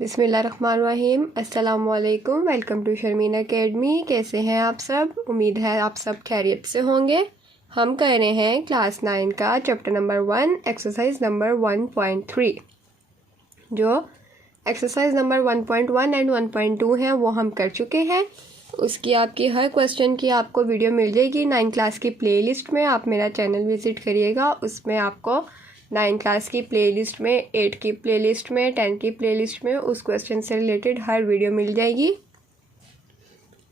बिस्मिल्लाहिर्रहमानिर्रहीम। अस्सलामुअलैकुम। Welcome to Sharmeen academy. कैसे हैं आप सब? उम्मीद है आप सब खैरियत से होंगे। हम कर रहे हैं क्लास 9 का चैप्टर नंबर 1 एक्सरसाइज नंबर 1.3। जो एक्सरसाइज नंबर 1.1 एंड 1.2 हैं वो हम कर चुके हैं। उसकी आपकी हर क्वेश्चन की आपको वीडियो मिल जाएगी 9 क्लास की प्लेलिस्ट में। आप मेरा चैनल विज़िट करिएगा, उसमें आपको 9 क्लास की प्लेलिस्ट में, 8 की प्लेलिस्ट में, 10 की प्लेलिस्ट में उस क्वेश्चन से रिलेटेड हर वीडियो मिल जाएगी।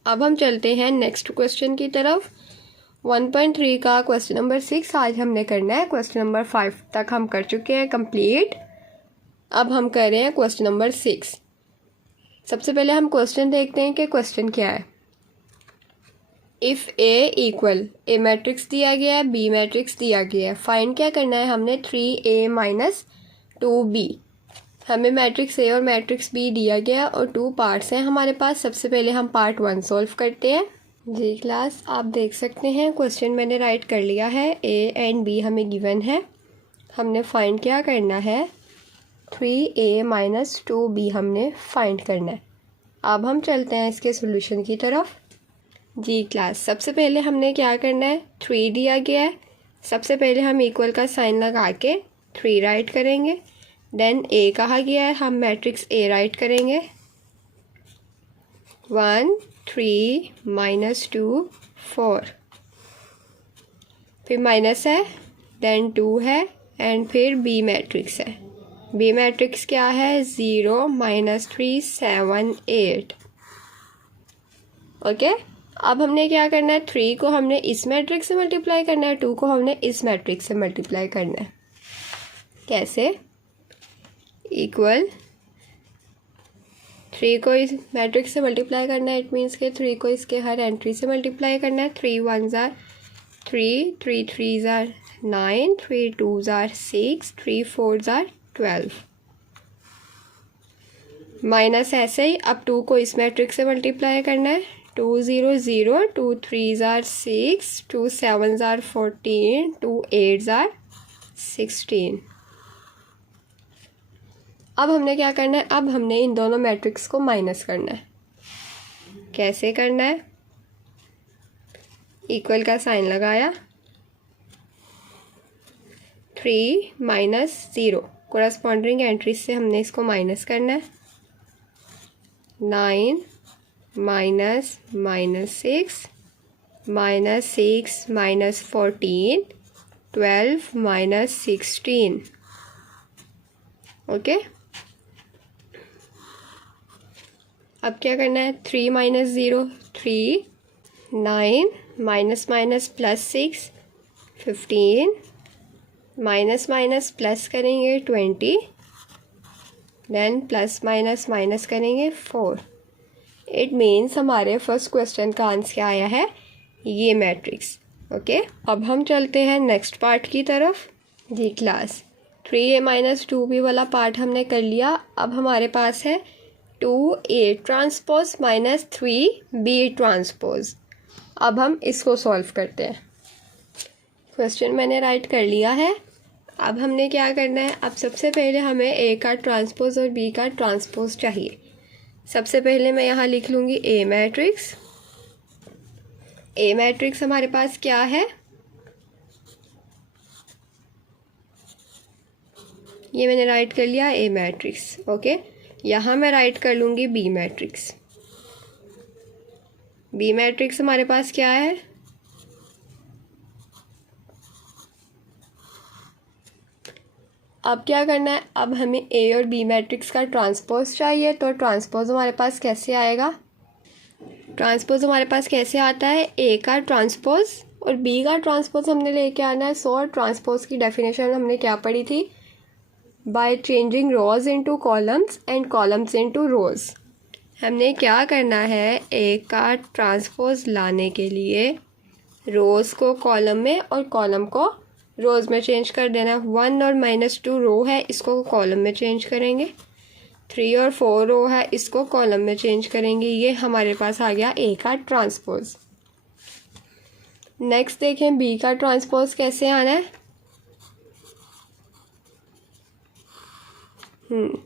अब हम चलते हैं नेक्स्ट क्वेश्चन की तरफ। 1.3 का क्वेश्चन नंबर 6 आज हमने करना है। क्वेश्चन नंबर 5 तक हम कर चुके हैं कंप्लीट। अब हम कर रहे हैं क्वेश्चन नंबर 6। सबसे पहले हम क्वेश्चन देखते हैं कि क्वेश्चन क्या है। If A equal, A matrix दिया गया है, बी मैट्रिक्स दिया गया है। फाइंड क्या करना है हमने? 3a minus 2b। हमें मैट्रिक्स ए और मैट्रिक्स बी दिया गया और 2 पार्ट्स हैं हमारे पास। सबसे पहले हम पार्ट 1 सॉल्व करते हैं। जी क्लास, आप देख सकते हैं क्वेश्चन मैंने राइट कर लिया है। ए एंड बी हमें गिवन है। हमने फाइंड क्या करना है? 3a माइनस 2b हमने फाइंड करना है। अब हम चलते हैं इसके सोल्यूशन की तरफ। जी क्लास, सबसे पहले हमने क्या करना है? 3 दिया गया है। सबसे पहले हम इक्वल का साइन लगा के 3 राइट करेंगे। देन ए कहा गया है, हम मैट्रिक्स ए राइट करेंगे। 1 3 माइनस 2 4, फिर माइनस है, देन 2 है एंड फिर बी मैट्रिक्स है। बी मैट्रिक्स क्या है? 0 माइनस 3 7 8। ओके, अब हमने क्या करना है? 3 को हमने इस मैट्रिक्स से मल्टीप्लाई करना है, 2 को हमने इस मैट्रिक्स से मल्टीप्लाई करना है। कैसे? इक्वल 3 को इस मैट्रिक्स से मल्टीप्लाई करना है, इट मीन्स के 3 को इसके हर एंट्री से मल्टीप्लाई करना है। 3 1s are 3, 3 3s are 9, 3 2s are 6, 3 4s are 12। Minus ऐसे ही अब 2 को इस मैट्रिक्स से मल्टीप्लाई करना है। 2 0 0, 2 3s are 6, 2 7s are 14, 2 8s are 16। अब हमने क्या करना है? अब हमने इन दोनों मैट्रिक्स को माइनस करना है। कैसे करना है? इक्वल का साइन लगाया, 3 माइनस 0 कोरस्पॉन्डिंग एंट्री से हमने इसको माइनस करना है। 9 minus minus 6 minus 6 minus 14, 12 minus 16। Okay, अब क्या करना है? 3 minus 0 3, 9 minus minus plus 6 15, minus minus plus करेंगे 20, देन प्लस माइनस माइनस करेंगे 4। इट मीन्स हमारे फर्स्ट क्वेश्चन का आंसर क्या आया है? ये मैट्रिक्स। ओके, अब हम चलते हैं नेक्स्ट पार्ट की तरफ। जी क्लास, 3a माइनस 2b वाला पार्ट हमने कर लिया। अब हमारे पास है 2a transpose minus 3b transpose. अब हम इसको सॉल्व करते हैं। क्वेश्चन मैंने राइट कर लिया है। अब हमने क्या करना है? अब सबसे पहले हमें a का ट्रांसपोज और b का ट्रांसपोज चाहिए। सबसे पहले मैं यहाँ लिख लूँगी ए मैट्रिक्स। ए मैट्रिक्स हमारे पास क्या है? ये मैंने राइट कर लिया ए मैट्रिक्स। ओके, यहाँ मैं राइट कर लूँगी बी मैट्रिक्स। बी मैट्रिक्स हमारे पास क्या है? अब क्या करना है? अब हमें ए और बी मैट्रिक्स का ट्रांसपोज चाहिए। तो ट्रांसपोज हमारे पास कैसे आएगा? ट्रांसपोज हमारे पास कैसे आता है? ए का ट्रांसपोज और बी का ट्रांसपोज हमने लेके आना है। सो ट्रांसपोज की डेफिनेशन हमने क्या पढ़ी थी? By changing rose into columns and columns into रोज। हमने क्या करना है? ए का ट्रांसपोज लाने के लिए रोज को कॉलम में और कॉलम को रोज में चेंज कर देना। 1 और -2 रो है, इसको कॉलम में चेंज करेंगे। 3 और 4 रो है, इसको कॉलम में चेंज करेंगे। ये हमारे पास आ गया ए का ट्रांसपोज। नेक्स्ट देखें बी का ट्रांसपोज कैसे आना है। 0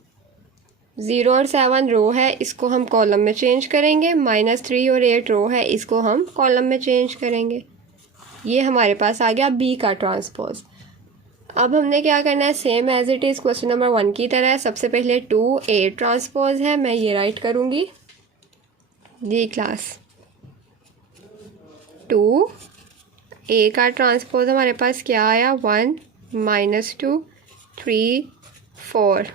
0 और 7 रो है, इसको हम कॉलम में चेंज करेंगे। -3 और 8 रो है, इसको हम कॉलम में चेंज करेंगे। ये हमारे पास आ गया बी का ट्रांसपोज। अब हमने क्या करना है, same as it is question number 1 की तरह सबसे पहले 2A ट्रांसपोज है, मैं ये राइट करूँगी। ये क्लास 2A का ट्रांसपोज हमारे पास क्या आया, 1 -2 3 4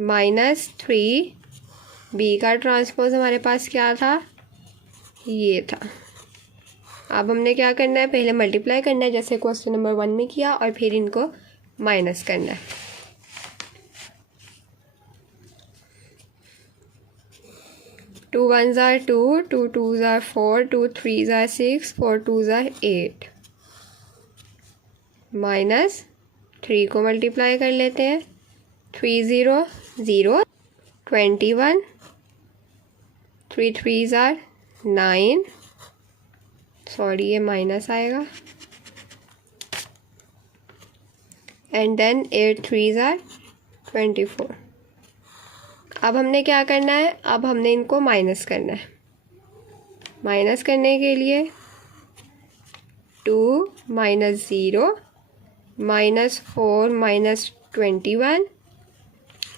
-3। B का ट्रांसपोज हमारे पास क्या था, ये था। अब हमने क्या करना है, पहले मल्टीप्लाई करना है जैसे क्वेश्चन नंबर 1 में किया, और फिर इनको माइनस करना है। 2 1s are 2, 2 2s are 4, 2 3s are 6, 4 2s are 8। -3 को मल्टीप्लाई कर लेते हैं, 3 0 0 21, 3 3s are 9, सॉरी ये माइनस आएगा, एंड देन 8 3s are 24। अब हमने क्या करना है, अब हमने इनको माइनस करना है। माइनस करने के लिए 2 -0 -4 -21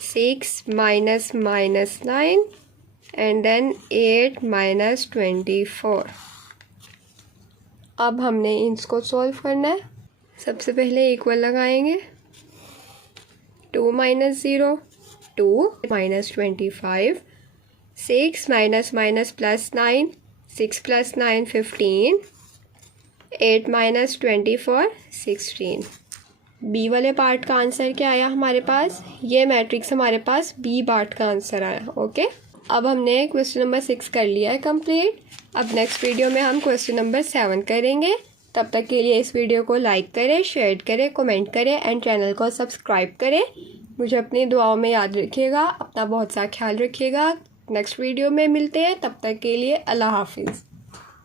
6 -9 एंड देन 8 -24। अब हमने इसको सॉल्व करना है। सबसे पहले इक्वल लगाएंगे, 2 -0 2 -25 6 +9 6 + 9 15 8 -24 16। बी वाले पार्ट का आंसर क्या आया हमारे पास, ये मैट्रिक्स हमारे पास बी पार्ट का आंसर आया। ओके, अब हमने क्वेश्चन नंबर 6 कर लिया है कंप्लीट। अब नेक्स्ट वीडियो में हम क्वेश्चन नंबर 7 करेंगे। तब तक के लिए इस वीडियो को लाइक करें, शेयर करें, कमेंट करें एंड चैनल को सब्सक्राइब करें। मुझे अपनी दुआओं में याद रखिएगा, अपना बहुत सा ख्याल रखिएगा। नेक्स्ट वीडियो में मिलते हैं, तब तक के लिए अल्लाह हाफिज़।